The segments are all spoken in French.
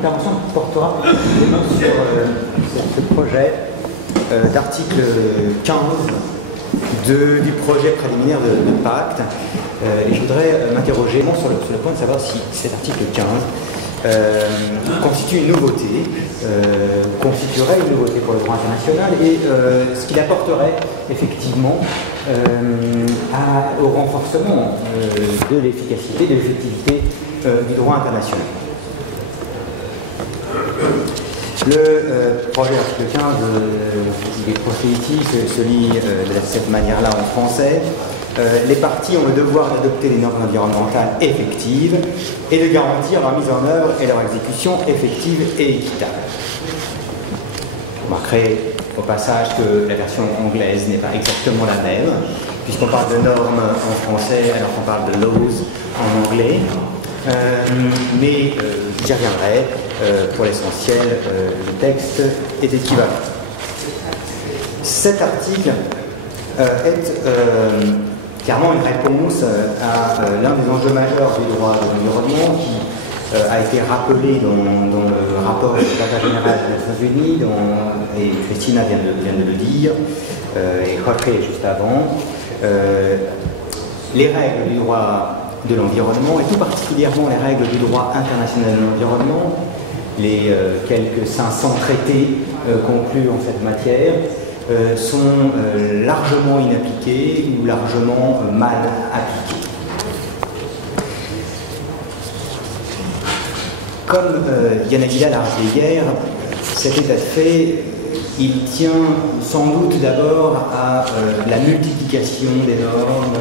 intervention portera sur ce projet d'article 15 du projet préliminaire de pacte. Et je voudrais m'interroger sur le point de savoir si cet article 15 constitue une nouveauté, constituerait une nouveauté pour le droit international et ce qu'il apporterait effectivement au renforcement de l'efficacité, de l'effectivité du droit international. Le projet article 15, il est prosélytique, se lit de cette manière-là en français. Les parties ont le devoir d'adopter des normes environnementales effectives et de garantir leur mise en œuvre et leur exécution effective et équitable. Vous remarquerez au passage que la version anglaise n'est pas exactement la même, puisqu'on parle de normes en français alors qu'on parle de laws en anglais. Mais j'y reviendrai. Pour l'essentiel, le texte est équivalent. Cet article est clairement une réponse à l'un des enjeux majeurs du droit de l'environnement qui a été rappelé dans le rapport du secrétaire général des Nations Unies, et Christina vient de le dire, et Jorge juste avant. Les règles du droit de l'environnement, et tout particulièrement les règles du droit international de l'environnement, les quelques 500 traités conclus en cette matière, sont largement inappliqués ou largement mal appliqués. Comme Yann Aguilar l'a rappelé hier, cet état de fait, il tient sans doute d'abord à la multiplication des normes,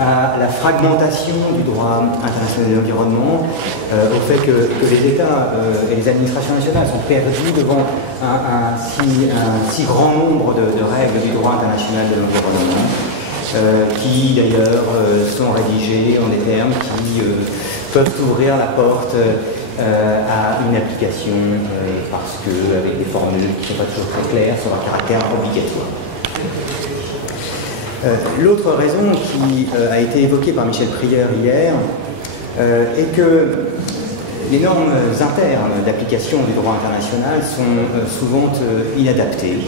à la fragmentation du droit international de l'environnement, au fait que les États et les administrations nationales sont perdus devant un si grand nombre de règles du droit international de l'environnement, qui d'ailleurs sont rédigées en des termes qui peuvent ouvrir la porte à une application parce qu'avec des formules qui ne sont pas toujours très claires sur leur caractère obligatoire. L'autre raison qui a été évoquée par Michel Prieur hier est que les normes internes d'application du droit international sont souvent inadaptées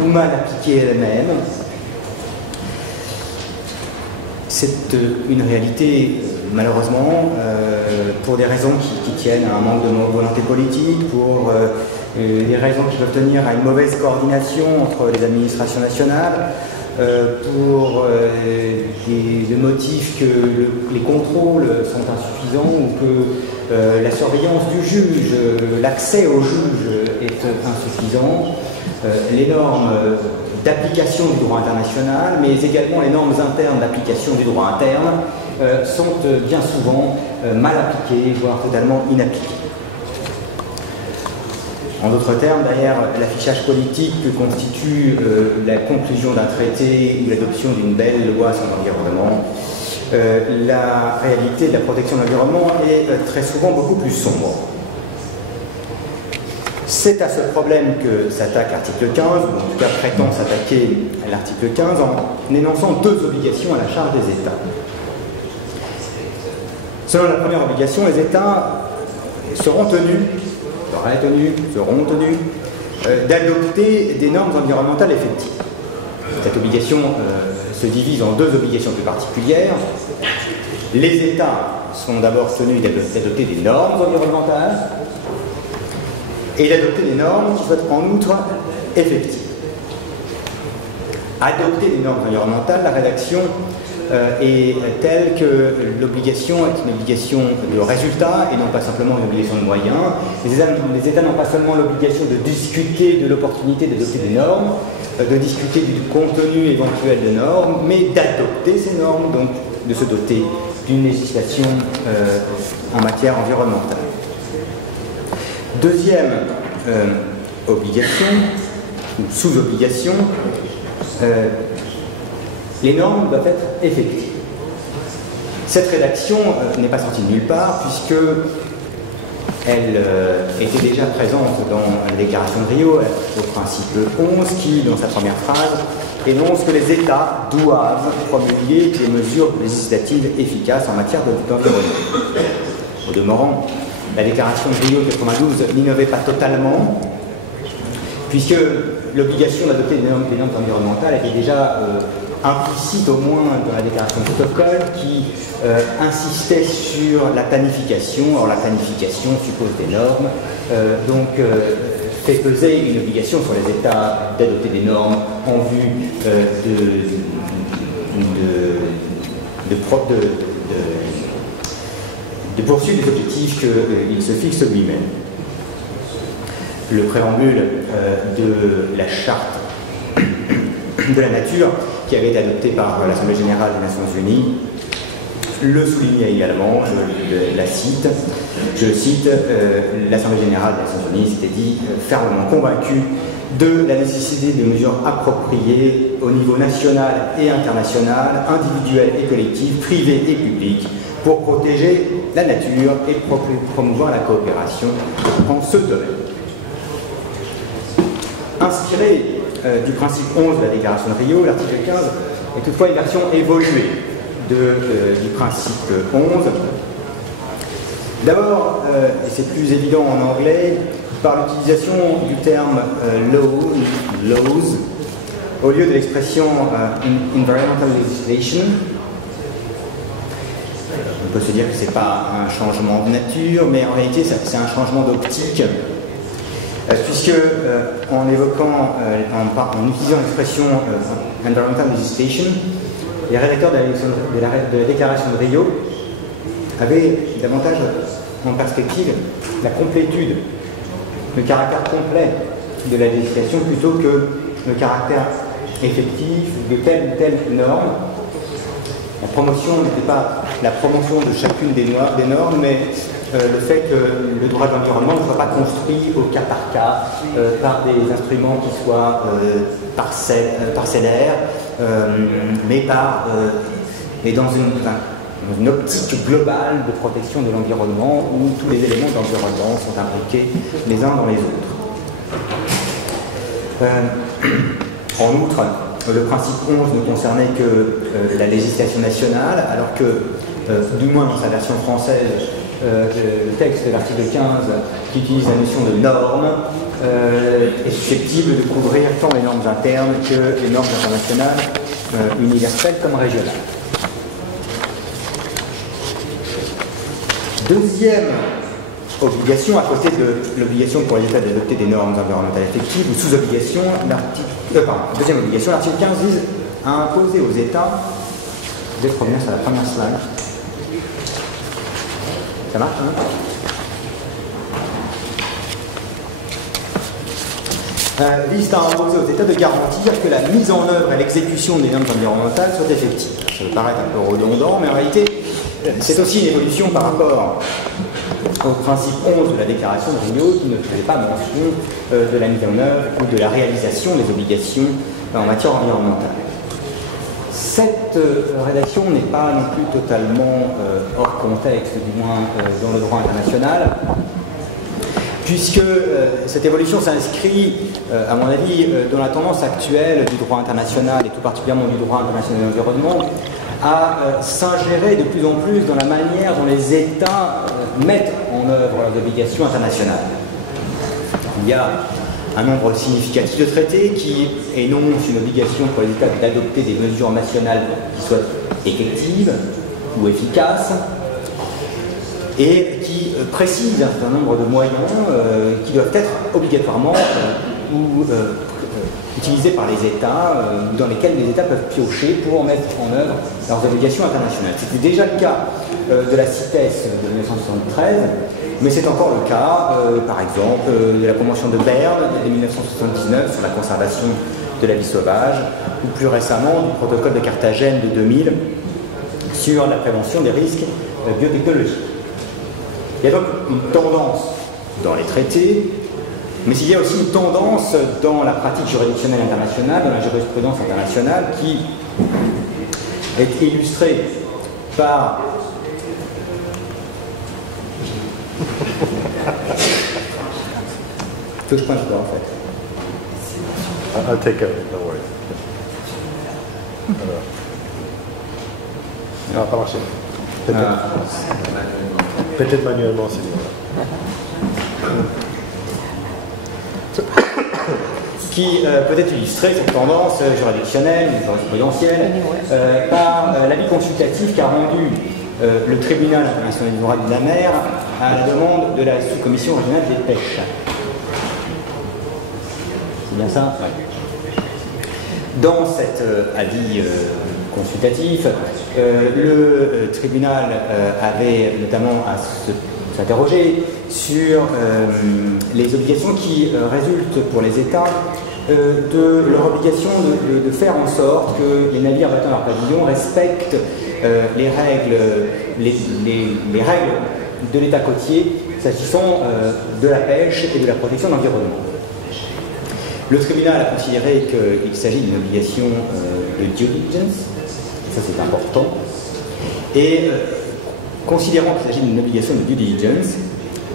ou mal appliquées elles-mêmes. C'est une réalité, malheureusement, pour des raisons qui tiennent à un manque de volonté politique, pour des raisons qui peuvent tenir à une mauvaise coordination entre les administrations nationales, pour des motifs que les contrôles sont insuffisants ou que la surveillance du juge, l'accès au juge est insuffisant. Les normes d'application du droit international, mais également les normes internes d'application du droit interne sont bien souvent mal appliquées, voire totalement inappliquées. En d'autres termes, derrière l'affichage politique que constitue la conclusion d'un traité ou l'adoption d'une belle loi sur l'environnement, la réalité de la protection de l'environnement est très souvent beaucoup plus sombre. C'est à ce problème que s'attaque l'article 15, ou en tout cas prétend s'attaquer à l'article 15, en énonçant deux obligations à la charge des États. Selon la première obligation, les États seront tenus d'adopter des normes environnementales effectives. Cette obligation se divise en deux obligations plus particulières. Les États sont d'abord tenus d'adopter des normes environnementales et d'adopter des normes qui soient en outre effectives. Adopter des normes environnementales, la rédaction est telle que l'obligation est une obligation de résultat et non pas simplement une obligation de moyens. Les États n'ont pas seulement l'obligation de discuter de l'opportunité d'adopter des normes, de discuter du contenu éventuel de normes, mais d'adopter ces normes, donc de se doter d'une législation en matière environnementale. Deuxième obligation, ou sous-obligation, les normes doivent être effectives. Cette rédaction n'est pas sortie de nulle part, puisque elle était déjà présente dans la déclaration de Rio, au principe 11, qui, dans sa première phrase, énonce que les États doivent promulguer des mesures législatives efficaces en matière d'environnement. Au demeurant, la déclaration de Rio de 92 n'innovait pas totalement, puisque l'obligation d'adopter des normes environnementales était déjà implicite au moins dans la déclaration de Stockholm, qui insistait sur la planification. Or la planification suppose des normes, fait peser une obligation sur les États d'adopter des normes en vue de poursuivre les objectifs qu'il se fixe lui-même. Le préambule de la charte de la nature, qui avait été adoptée par l'Assemblée générale des Nations Unies, le soulignait également, je la cite, je cite, l'Assemblée générale des Nations Unies s'était dit fermement convaincue de la nécessité de mesures appropriées au niveau national et international, individuel et collectif, privé et public, pour protéger la nature et promouvoir la coopération en ce domaine. Inspiré du principe 11 de la déclaration de Rio, l'article 15 est toutefois une version évoluée du principe 11. D'abord, et c'est plus évident en anglais, par l'utilisation du terme laws au lieu de l'expression environmental legislation. On peut se dire que ce n'est pas un changement de nature, mais en réalité c'est un changement d'optique, puisque en évoquant, en utilisant l'expression environmental legislation, les rédacteurs de la déclaration de Rio avaient davantage en perspective la complétude, le caractère complet de la législation plutôt que le caractère effectif de telle ou telle norme. La promotion n'était pas la promotion de chacune des normes, mais le fait que le droit de l'environnement ne soit pas construit au cas par cas par des instruments qui soient parcellaires, mais dans une optique globale de protection de l'environnement où tous les éléments d'environnement sont imbriqués les uns dans les autres. En outre, le principe 11 ne concernait que la législation nationale, alors que, du moins dans sa version française, le texte de l'article 15, qui utilise la notion de normes, est susceptible de couvrir tant les normes internes que les normes internationales, universelles comme régionales. Deuxième obligation, à côté de l'obligation pour les États d'adopter des normes environnementales effectives ou sous-obligation, deuxième obligation, l'article 15 vise à imposer aux États, je vais revenir sur la première slide. Ça marche, vise à imposer aux États de garantir que la mise en œuvre et l'exécution des normes environnementales soient effectives. Ça peut paraître un peu redondant, mais en réalité, c'est aussi une évolution par rapport au principe 11 de la déclaration de Rio, qui ne faisait pas mention de la mise en œuvre ou de la réalisation des obligations en matière environnementale. Cette rédaction n'est pas non plus totalement hors contexte, du moins dans le droit international, puisque cette évolution s'inscrit, à mon avis, dans la tendance actuelle du droit international, et tout particulièrement du droit international de l'environnement, à s'ingérer de plus en plus dans la manière dont les États mettent en œuvre leurs obligations internationales. Il y a un nombre significatif de traités qui énoncent une obligation pour les États d'adopter des mesures nationales qui soient effectives ou efficaces, et qui précisent un certain nombre de moyens qui doivent être obligatoirement utilisés par les États, dans lesquels les États peuvent piocher pour mettre en œuvre leurs obligations internationales. C'était déjà le cas de la CITES de 1973, mais c'est encore le cas, par exemple, de la Convention de Berne de 1979 sur la conservation de la vie sauvage, ou plus récemment du protocole de Carthagène de 2000 sur la prévention des risques biotechnologiques. Il y a donc une tendance dans les traités, mais il y a aussi une tendance dans la pratique juridictionnelle internationale, dans la jurisprudence internationale, qui est illustrée par que je pointe pas en fait. I'll take care of it, don't worry. Ça n'a pas marché. Peut-être manuellement, c'est bien. qui peut-être illustrer cette tendance juridictionnelle, jurisprudentielle, par l'avis consultatif qu'a rendu le tribunal international du droit de la mer à la demande de la sous-commission régionale des pêches. C'est bien ça? Ouais. Dans cet avis consultatif, le tribunal avait notamment à s'interroger sur les obligations qui résultent pour les États de leur obligation de faire en sorte que les navires battant leur pavillon respectent les règles de l'État côtier s'agissant de la pêche et de la protection de l'environnement. Le tribunal a considéré qu'il s'agit d'une obligation de due diligence, ça c'est important, et considérant qu'il s'agit d'une obligation de due diligence,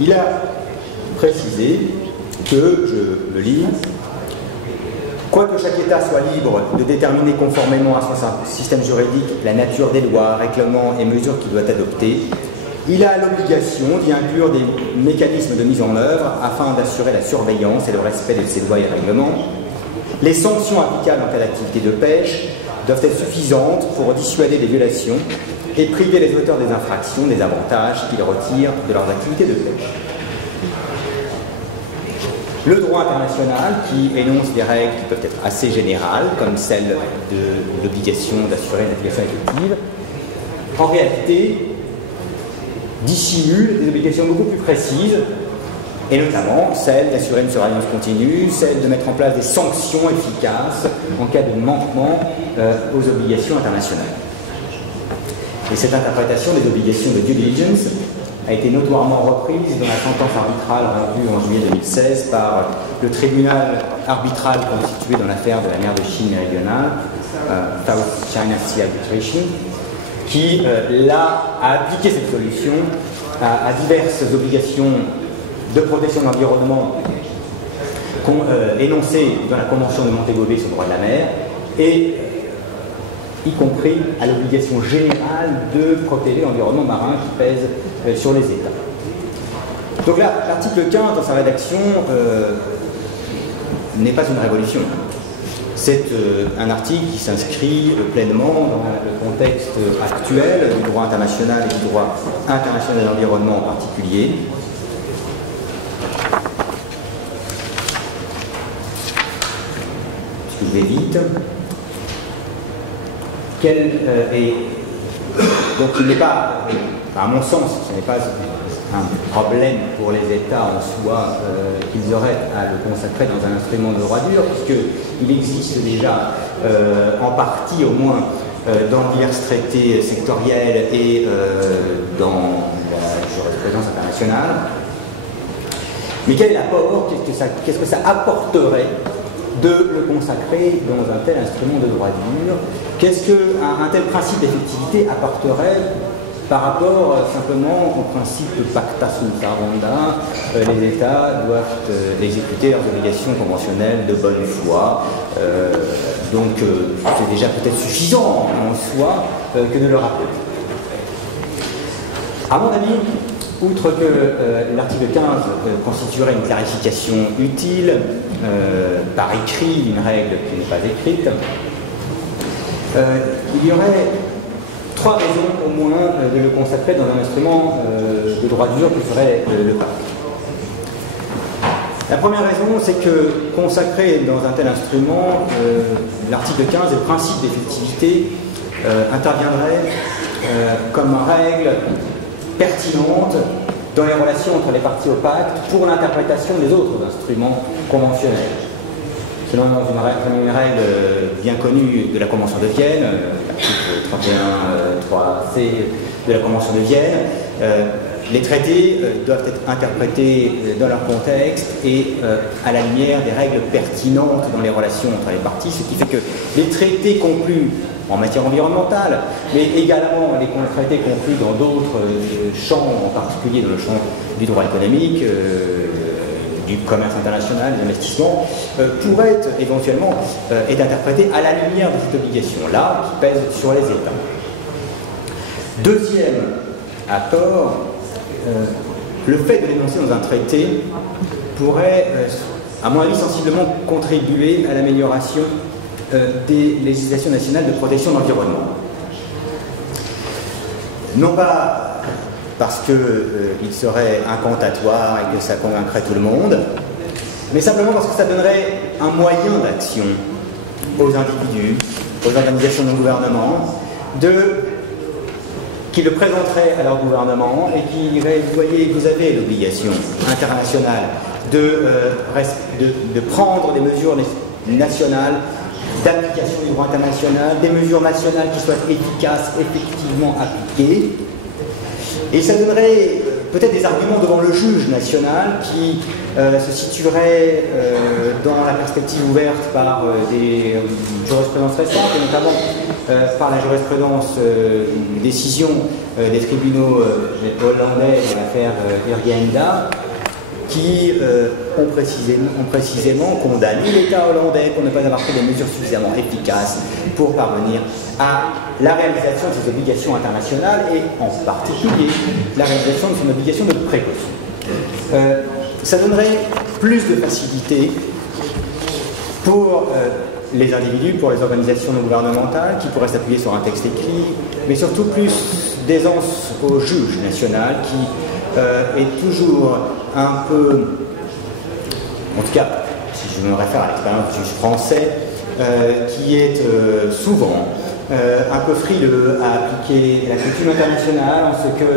il a précisé que, je le lis, quoique chaque État soit libre de déterminer conformément à son système juridique la nature des lois, règlements et mesures qu'il doit adopter, il a l'obligation d'y inclure des mécanismes de mise en œuvre afin d'assurer la surveillance et le respect de ces lois et règlements. Les sanctions applicables en cas d'activité de pêche doivent être suffisantes pour dissuader des violations et priver les auteurs des infractions des avantages qu'ils retirent de leurs activités de pêche. Le droit international, qui énonce des règles qui peuvent être assez générales, comme celle de l'obligation d'assurer une application effective, en réalité dissimule des obligations beaucoup plus précises, et notamment celle d'assurer une surveillance continue, celle de mettre en place des sanctions efficaces en cas de manquement aux obligations internationales. Et cette interprétation des obligations de due diligence a été notoirement reprise dans la sentence arbitrale rendue en juillet 2016 par le tribunal arbitral constitué dans l'affaire de la mer de Chine méridionale, South China Sea Arbitration, qui là a appliqué cette solution à diverses obligations de protection de l'environnement énoncées dans la Convention de Montego Bay sur le droit de la mer, et y compris à l'obligation générale de protéger l'environnement marin qui pèse sur les États. Donc là, l'article 15, dans sa rédaction, n'est pas une révolution. C'est un article qui s'inscrit pleinement dans le contexte actuel du droit international et du droit international de l'environnement en particulier. Je vais vite. Donc il n'est pas, à mon sens, ce n'est pas un problème pour les États en soi qu'ils auraient à le consacrer dans un instrument de droit dur, puisqu'il existe déjà en partie au moins dans divers traités sectoriels et dans la jurisprudence internationale. Mais quel est l'apport? Qu'est-ce que ça apporterait de le consacrer dans un tel instrument de droit dur? Qu'est-ce qu'un tel principe d'effectivité apporterait par rapport simplement au principe pacta sunt servanda? Les États doivent exécuter leurs obligations conventionnelles de bonne foi, donc c'est déjà peut-être suffisant en soi que de le rappeler. À mon avis, outre que l'article 15 constituerait une clarification utile par écrit d'une règle qui n'est pas écrite, il y aurait trois raisons au moins de le consacrer dans un instrument de droit dur qui serait le pacte. La première raison, c'est que consacrer dans un tel instrument l'article 15 et le principe d'effectivité interviendrait comme règle pertinente dans les relations entre les parties au pacte pour l'interprétation des autres instruments conventionnels. Selon une règle bien connue de la Convention de Vienne, l'article 31.3c de la Convention de Vienne, les traités doivent être interprétés dans leur contexte et à la lumière des règles pertinentes dans les relations entre les parties, ce qui fait que les traités conclus en matière environnementale, mais également les traités conclus dans d'autres champs, en particulier dans le champ du droit économique, du commerce international, des investissements, pourraient éventuellement être interprétés à la lumière de cette obligation-là qui pèse sur les États. Deuxième apport, le fait de l'énoncer dans un traité pourrait, à mon avis, sensiblement contribuer à l'amélioration des législations nationales de protection de l'environnement. Non pas parce qu'il serait incantatoire et que ça convaincrait tout le monde, mais simplement parce que ça donnerait un moyen d'action aux individus, aux organisations non gouvernementales, qui le présenteraient à leur gouvernement et qui diraient, vous voyez, vous avez l'obligation internationale de prendre des mesures nationales, d'application du droit international, des mesures nationales qui soient efficaces, effectivement appliquées. Et ça donnerait peut-être des arguments devant le juge national qui se situerait dans la perspective ouverte par des jurisprudences récentes, et notamment par la jurisprudence décision des tribunaux hollandais dans l'affaire Urgenda, qui ont précisément condamné l'État hollandais pour ne pas avoir pris des mesures suffisamment efficaces pour parvenir à la réalisation de ses obligations internationales et en particulier la réalisation de son obligation de précaution. Ça donnerait plus de facilité pour les individus, pour les organisations non gouvernementales qui pourraient s'appuyer sur un texte écrit, mais surtout plus d'aisance au juge national qui est toujours un peu, en tout cas, si je me réfère à l'expérience du juge français, qui est souvent un peu frileux à appliquer la coutume internationale en ce que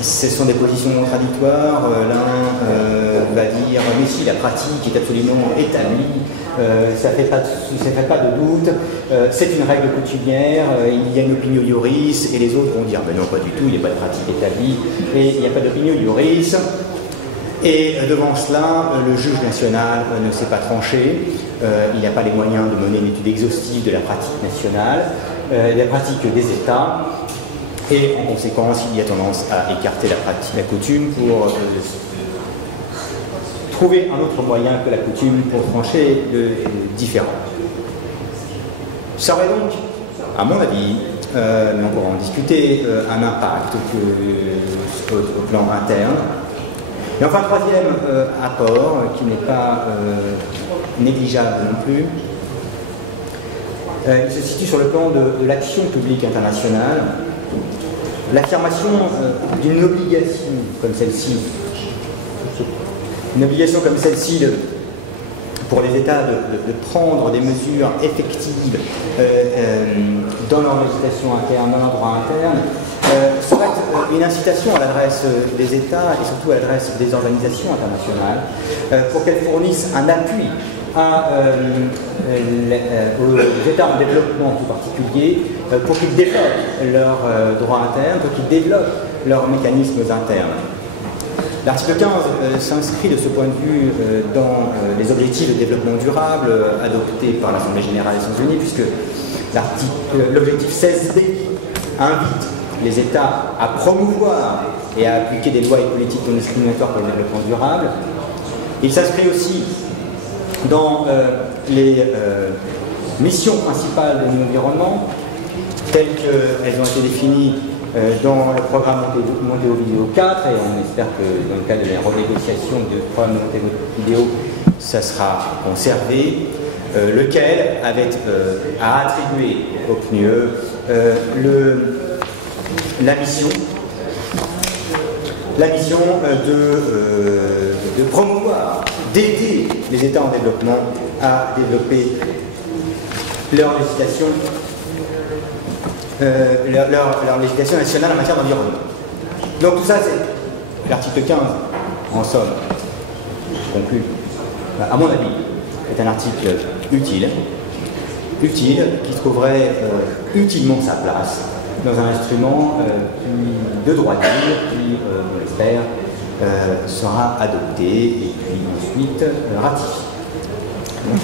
ce sont des positions contradictoires. L'un va dire mais si la pratique est absolument établie, ça ne fait pas de doute, c'est une règle coutumière, il y a une opinio iuris, et les autres vont dire mais non, pas du tout, il n'y a pas de pratique établie et il n'y a pas d'opinio iuris. Et devant cela, le juge national ne s'est pas tranché, il n'y a pas les moyens de mener une étude exhaustive de la pratique nationale, de la pratique des États, et en conséquence, il y a tendance à écarter la coutume pour trouver un autre moyen que la coutume pour trancher le différend. Ça aurait donc, à mon avis, mais on pourra en discuter, un impact au plan interne. Et enfin, troisième apport, qui n'est pas négligeable non plus, il se situe sur le plan de l'action publique internationale. L'affirmation d'une obligation comme celle-ci, pour les États de prendre des mesures effectives dans leur législation interne, dans leur droit interne, serait une incitation à l'adresse des États et surtout à l'adresse des organisations internationales pour qu'elles fournissent un appui aux États en développement en tout particulier pour qu'ils développent leurs droits internes, pour qu'ils développent leurs mécanismes internes. L'article 15 s'inscrit de ce point de vue dans les objectifs de développement durable adoptés par l'Assemblée générale des Nations unies, puisque l'objectif 16b invite les États à promouvoir et à appliquer des lois et politiques non discriminatoires pour le développement durable. Il s'inscrit aussi dans les missions principales de l'environnement, telles qu'elles ont été définies dans le programme Montevideo 4, et on espère que dans le cadre de la renégociation du programme Montevideo, ça sera conservé, lequel a attribué au CNUE la mission de promouvoir, d'aider les États en développement à développer leur législation, leur législation nationale en matière d'environnement. Donc tout ça, c'est l'article 15, en somme, je conclue, à mon avis, est un article utile, qui trouverait utilement sa place dans un instrument de droit libre qui, on l'espère, sera adopté et puis ensuite ratifié. Donc,